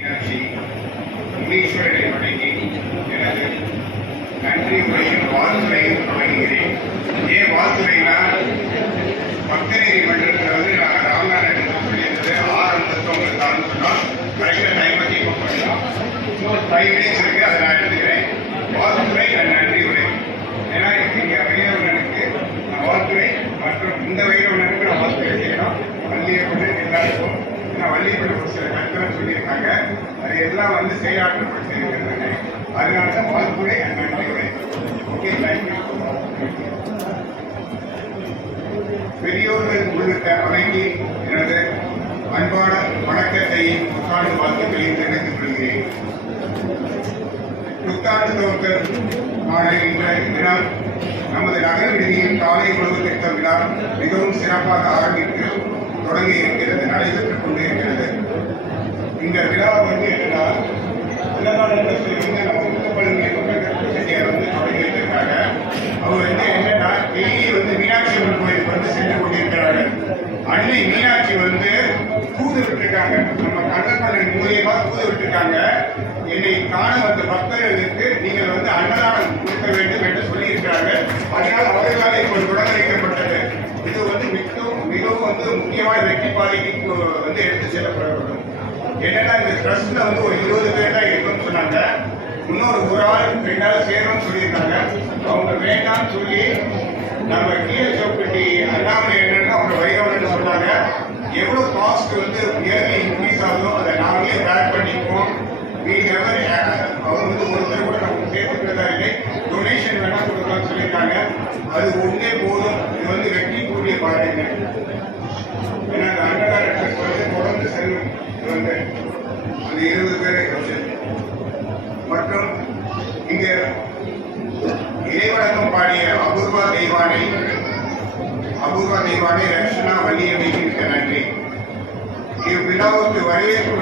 மீனாட்சி வணங்கி எனது நன்றி உரையும் வாழ்த்துறையும் தொடங்குகிறேன் ஏன் வாழ்த்துறைனா பக்தநேரி மண்டலத்தில் நான் ராமநாதன் சொல்லியிருந்தது. ஆரம்பத்தை உங்களுக்கு ஆரம்பிச்சிட்டோம் கரெக்டாக டைம் பற்றி இப்போ பண்ணலாம் இன்னொரு ஃபைவ் மினிட்ஸ் இருக்கு அதை நான் எடுத்துக்கிறேன். வாழ்த்துறை அண்ட் நன்றி உரை. ஏன்னா இங்கே வைரவனுக்கு நான் வாழ்த்துறை மற்றும் இந்த வைரவனுக்கு நான் வாழ்த்துறை செய்யணும். வள்ளியப்பட்டு எல்லாருக்கும் நான் வள்ளியப்பட்டு ஒரு சில கருத்துலாம் சொல்லியிருக்காங்க அது எல்லாம் வந்து செயலாற்றப்பட்டிருக்கிறது அதனால தான் வாழ்த்துறை அண்ட் நன்றி ஓகே தேங்க்யூ பெரியோர்கள் உள்ளிட்ட வணங்கி எனது அன்பான வணக்கத்தை புத்தாண்டு வாழ்த்துக்களையும் தெரிவித்துக் கொள்கிறேன். புத்தாண்டு துவக்கர் மாலை தினம் நமது நகர விடுதியின் காலை உணவு திட்டம் விழா மிகவும் சிறப்பாக ஆரம்பித்து தொடங்கி இருக்கிறது நடைபெற்றுக் கொண்டிருக்கிறது இந்த விழா வந்து என்னன்னா உலகானந்த வந்து நம்ம முத்துப்பள்ளி செட்டியார் வந்து தொடங்கி வைத்திருக்காங்க அவர் வந்து என்னன்னா டெய்லி வந்து மீனாட்சி அம்மன் கோயிலுக்கு வந்து சென்று கொண்டிருக்கிறார்கள். அன்னை மீனாட்சி வந்து தூது விட்டுருக்காங்க நம்ம கண்ணப்பண்ணன் மூலியமா தூது விட்டுருக்காங்க என்னை காண வந்த பக்தர்களுக்கு நீங்கள் வந்து அன்னதானம் கொடுக்க வேண்டும் என்று சொல்லியிருக்கிறாங்க அதனால் அவர்களால் இப்போ தொடங்க வைக்கப்பட்டது வந்து முக்கியமாக வெற்றி பாதைக்கு வந்து எடுத்து செல்லப்படப்படும் என்னன்னா இந்த ட்ரஸ்ட்ல வந்து ஒரு இருபது பேர் தான் இருக்குன்னு சொன்னாங்க. இன்னொரு ஒரு ஆள் ரெண்டு சேரணும்னு சொல்லியிருந்தாங்க அவங்க வேண்டாம்னு சொல்லி நம்ம கீழே சோப்பட்டி அண்ணாமலை என்னன்னு அவங்க வைரவன் சொன்னாங்க. எவ்வளோ காஸ்ட் வந்து இயர்லி இன்க்ரீஸ் ஆகுதோ அதை நாங்களே பேக் பண்ணிப்போம் நீங்க அவர் வந்து ஒருத்தர் கூட நமக்கு சேர்த்துக்கிறதா இல்லை டொனேஷன் வேணா கொடுக்கலாம்னு சொல்லியிருக்காங்க. அது ஒன்றே போதும். இது வந்து வெற்றி கூடிய பாருங்க ஏன்னா அன்னதான ட்ரஸ்ட் தொடர்ந்து செல்லும் அந்த இருபது பேரை மற்றும் இங்க இறைவணக்கம் பாடிய அபூர்வா தெய்வானை அபூர்வா தெய்வானை ரக்ஷனா வள்ளியமைக்கு நன்றி இவ்விழாவுக்கு வரவேற்பு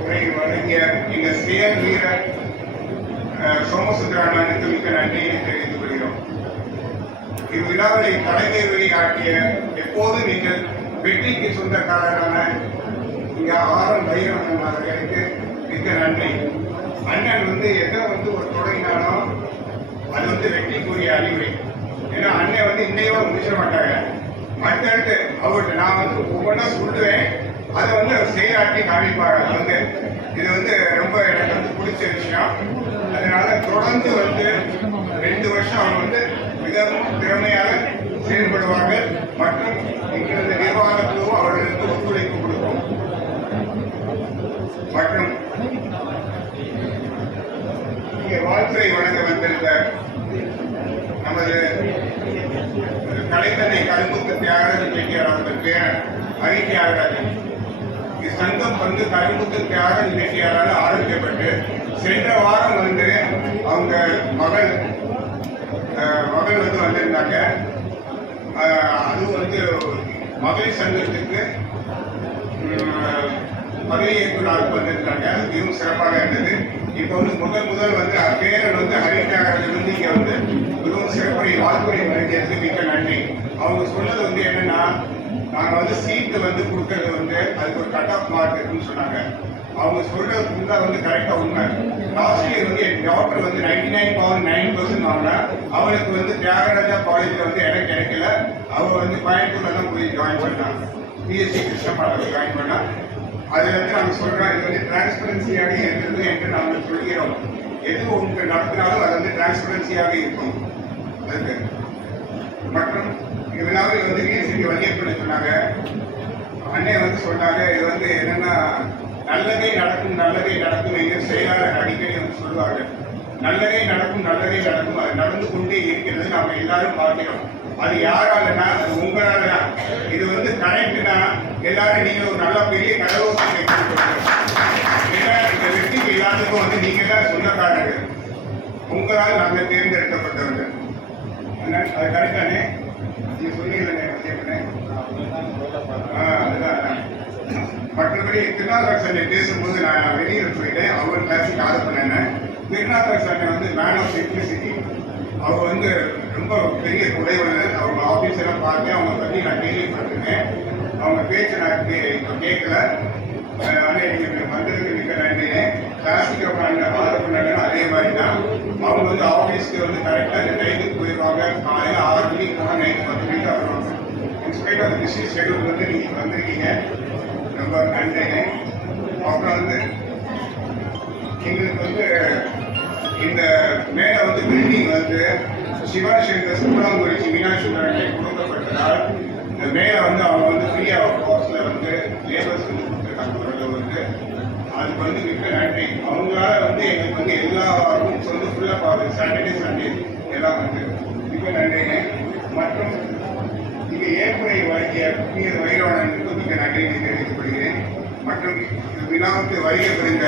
உரை வழங்கிய இந்த செயல் வீரர் அஹ், மிக்க நன்றியை தெரிவித்துக் கொள்கிறோம் இவ்விழாவை தலைமை உரையாற்றிய எப்போது நீங்கள் வெற்றிக்கு சொந்தக்காரரான இங்க ஆரம் வைரவன் அவர்களுக்கு மிக்க நன்றி. அண்ணன் வந்து எதை வந்து ஒரு தொடங்கினாலும் அது வந்து வெற்றிக்குரிய அறிவுரை. ஏன்னா அண்ணன் வந்து இன்னையோட முடிச்சிட மாட்டாங்க. அடுத்தடுத்து அவர்கிட்ட நான் வந்து ஒவ்வொன்றா சொல்லுவேன். அதை வந்து அவர் செயலாற்றி காமிப்பாங்க. வந்து இது வந்து ரொம்ப எனக்கு வந்து பிடிச்ச விஷயம். அதனால தொடர்ந்து வந்து ரெண்டு வருஷம் அவங்க வந்து மிகவும் திறமையாக செயல்படுவாங்க. மற்றும் எங்களது நிர்வாகத்துவம் அவர்களுக்கு ஒத்துழைப்பு கொடுக்கும். மற்றும் இங்கே வாழ்த்துறை வழங்க வந்திருந்த நமது கலைத்தனை கரும்புக்கு தியாகராஜன் செட்டியார் அவர்கள் பேர் ஹரி தியாகராஜன். இச்சங்கம் வந்து கரும்புக்கு தியாகராஜன் செட்டியாரால் ஆரம்பிக்கப்பட்டு சென்ற வாரம் வந்து அவங்க மகள் மகள் வந்து வந்திருந்தாங்க அது அதுவும் வந்து மகளிர் சங்கத்துக்கு பதவி பதவியேற்பு நாளுக்கு வந்திருந்தாங்க அது மிகவும் சிறப்பாக இருந்தது. இப்போ வந்து முதல் முதல் வந்து பேரன் வந்து ஹரிநாகரில் வந்து இங்கே வந்து மிகவும் சிறப்பு வாழ்க்கை வழங்கியதுக்கு மிக்க நன்றி. அவங்க சொன்னது வந்து என்னன்னா நாங்கள் வந்து சீட்டு வந்து கொடுக்கறது வந்து அதுக்கு ஒரு கட் ஆஃப் மார்க் இருக்குன்னு சொன்னாங்க. அவங்க சொல்றது ஃபுல்லாக வந்து கரெக்டாக உண்மை. லாஸ்ட் இயர் வந்து என் டாக்டர் வந்து ninety nine power nine percent வாங்கினா அவளுக்கு வந்து தியாகராஜா காலேஜில் வந்து இடம் கிடைக்கல. அவ வந்து கோயம்புத்தூர்ல தான் போய் ஜாயின் பண்ணான் பிஎஸ்சி கிருஷ்ணபாட்டில் ஜாயின் பண்ணா. அதுல வந்து நாங்க சொல்றோம் இது வந்து டிரான்ஸ்பரன்சியாக இருக்கிறது என்று நாங்கள் சொல்கிறோம். எது உங்களுக்கு நடத்தினாலும் அது வந்து டிரான்ஸ்பரன்சியாக இருக்கும். அதுக்கு. மற்றும் இதனால வந்து யூனிவர்சிட்டி வலியுறுத்தி சொன்னாங்க. அண்ணே வந்து சொன்னாங்க இது வந்து என்னன்னா நல்லதே நடக்கும் நல்லதே நடக்கும் என்று செயலாளர் அடிக்கடி வந்து சொல்லுவாங்க நல்லதே நடக்கும் நல்லதே நடக்கும். அது நடந்து கொண்டே இருக்கிறது நாம எல்லாரும் பார்க்கிறோம். அது யாராலனா அது உங்களால தான் இது வந்து கரெக்ட்னா எல்லாரும் நீங்க ஒரு நல்ல பெரிய கடவுள் இந்த வெற்றிக்கு எல்லாத்துக்கும் வந்து நீங்க தான் சொந்தக்காரர்கள். உங்களால் நாங்கள் தேர்ந்தெடுக்கப்பட்டவங்க அண்ணன், அது கரெக்டானே நீங்க சொன்னீங்களே வந்தியப்பனே பற்றி திருநாவுக்கரசர் பேசும்போது நான் வெளியில் போயிட்டேன் அவர் கிளாஸுக்கு ஆர்டர் பண்ணினேன் திருநாவுக்கரசர் சண்டை வந்து மேன் ஆஃப் சிம்பிளிசிட்டி அவர் வந்து ரொம்ப பெரிய உடையவர் அவங்க ஆஃபீஸரை பார்த்து அவங்க பற்றி நான் கேள்விப்பட்டிருக்கேன் அவங்க பேச்சை நான் கேட்கல ஆனால் நீங்கள் வந்ததுக்கு மிக நன்றினே கிளாஸுக்கு பண்ண ஆர்டர் பண்ணாங்கன்னா அதே மாதிரி தான் அவங்க வந்து ஆஃபீஸ்க்கு வந்து கரெக்டாக அந்த டைமுக்கு போயிடுவாங்க காலையில் ஆறு மணிக்கு போனால் நைட்டு பத்து மணிக்கு வருவாங்க. இன்ஸ்பைட் ஆஃப் பிஸி ஷெடியூல் வந்து நீங்கள் வந்திருக்கீங்க. நம்பர் நன்றி அப்புறம் வந்து. எங்களுக்கு வந்து இந்த மேலே வந்து பில்டிங் வந்து சிவாசங்கர் சுப்ரம் குறிச்சி மீனாட்சி சுந்தரனை கொடுக்கப்பட்டதால் இந்த மேலே வந்து அவங்க வந்து ஃப்ரீயாக கோர்ஸில் வந்து லேபர்ஸ் வந்து கொடுத்துருக்காங்க வந்து அதுக்கு வந்து மிக்க நன்றி. அவங்களால வந்து எங்களுக்கு வந்து எல்லா ரூம்ஸ் வந்து ஃபுல்லாக பார்க்குது சாட்டர்டே சண்டே எல்லாம் வந்து மிக்க நன்றிங்க மற்றும் இது ஏற்புரை வாங்கிய புதிய வைரவனுக்கு மிக நன்றியை தெரிவிக்கப்படுகிறேன் மற்றும் விழாவுக்கு வருகை புரிந்த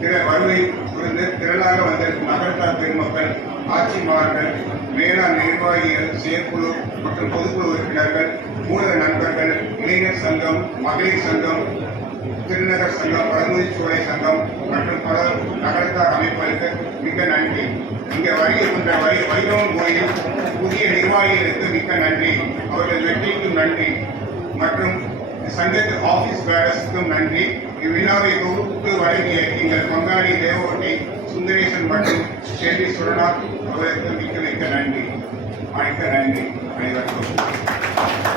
திற வருகை புரிந்து திரளாக வந்திருக்கும் நகர்த்தார் பெருமக்கள் ஆட்சிமார்கள் மேலாண் நிர்வாகிகள் செயற்குழு மற்றும் பொதுக்குழு உறுப்பினர்கள் ஊடக நண்பர்கள் இளைஞர் சங்கம் மகளிர் சங்கம் திருநகர் சங்கம் பழங்குடி சோலை சங்கம் மற்றும் பல நகரத்தார் அமைப்புகளுக்கு மிக்க நன்றி. இங்கே வருகை கொண்ட வை வைரவன் கோயில் புதிய நிர்வாகிகளுக்கு மிக்க நன்றி. அவர்கள் வெற்றிக்கும் நன்றி. மற்றும் சங்கத்து ஆபீஸ் பேரஸுக்கும் நன்றி. இவ்விழாவை தொகுப்புக்கு வழங்கிய எங்கள் பங்காளி தேவகோட்டை சுந்தரேசன் மற்றும் செல்வி சுரநாத் அவருக்கு மிக்க மிக்க நன்றி. மிக்க நன்றி. அனைவருக்கும்.